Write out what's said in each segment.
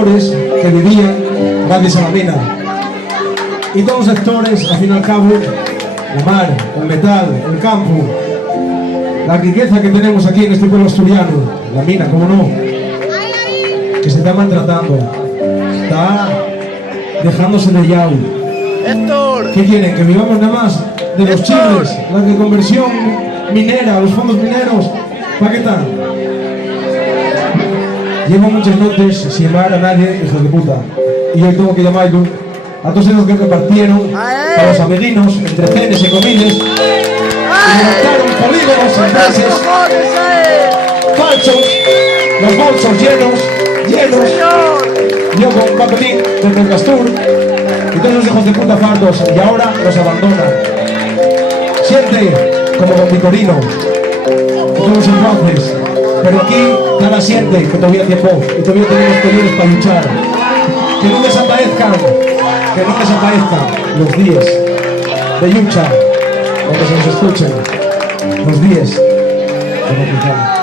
sectores que vivían gracias a la mina. Y todos los sectores, al fin y al cabo, la mar, el metal, el campo, la riqueza que tenemos aquí en este pueblo asturiano, la mina, cómo no, que se está maltratando, está dejándose de yao. ¿Qué quieren? ¿Que vivamos nada más de los chiles, la reconversión minera, los fondos mineros? ¿Para qué tal? Llevo muchas noches sin llamar a nadie, hijos de puta. Y hoy tengo que llamarlo a todos esos que repartieron a los amiguinos, entre cenes y comidas, y levantaron polígonos, empresas falsos, los bolsos llenos, yo con un papelín del Mercastur, y todos los hijos de puta fardos, y ahora los abandonan. Siente como Don Vitorino, todos entonces, pero aquí nada siente que todavía hay tiempo y todavía tenemos periodos para luchar. Que no desaparezcan los días de lucha, donde se nos escuchen los días de no luchar.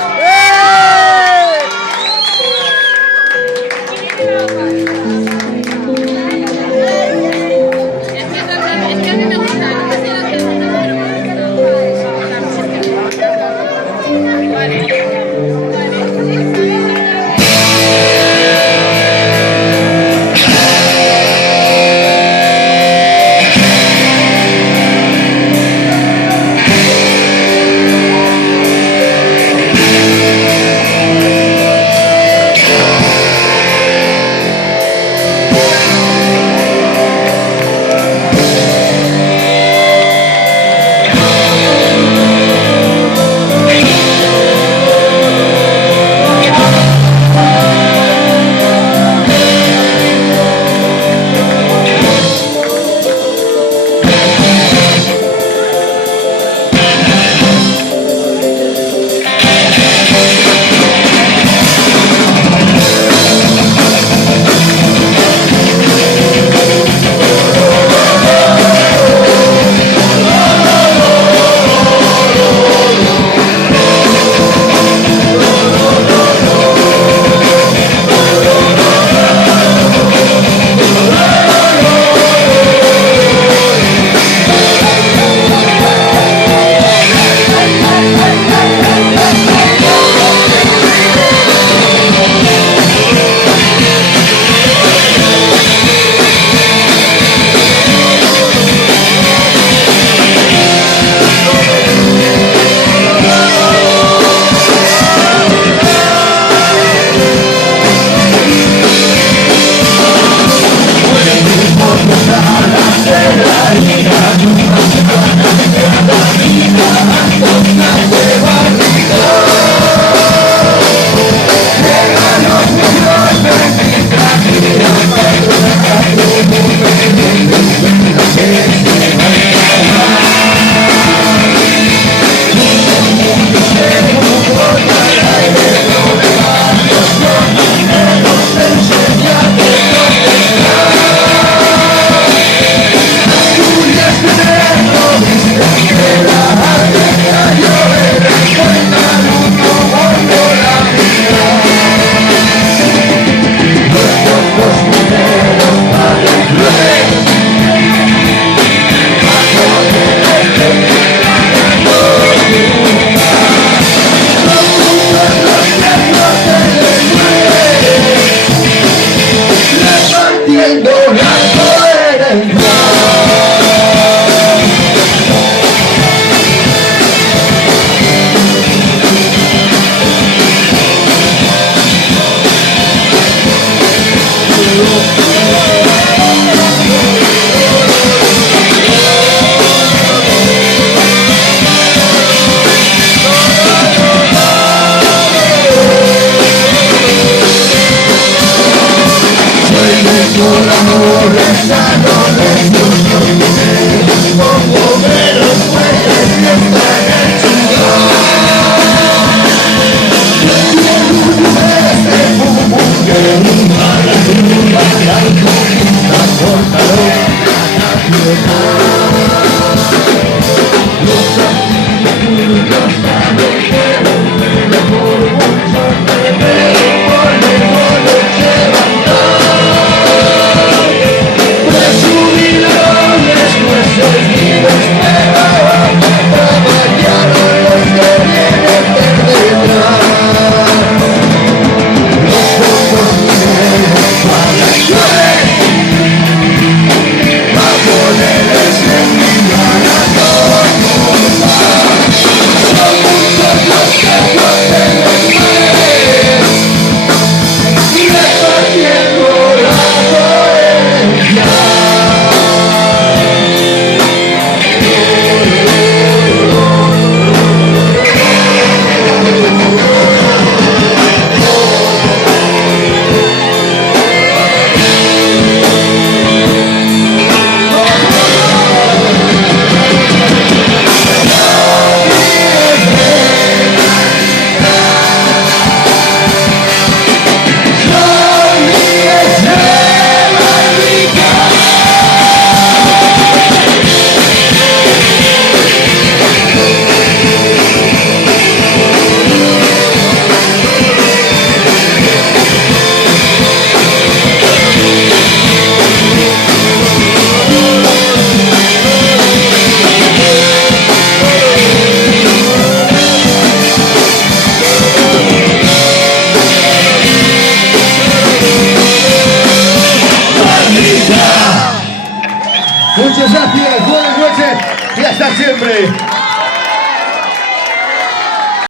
Muchas gracias, buenas noches y hasta siempre.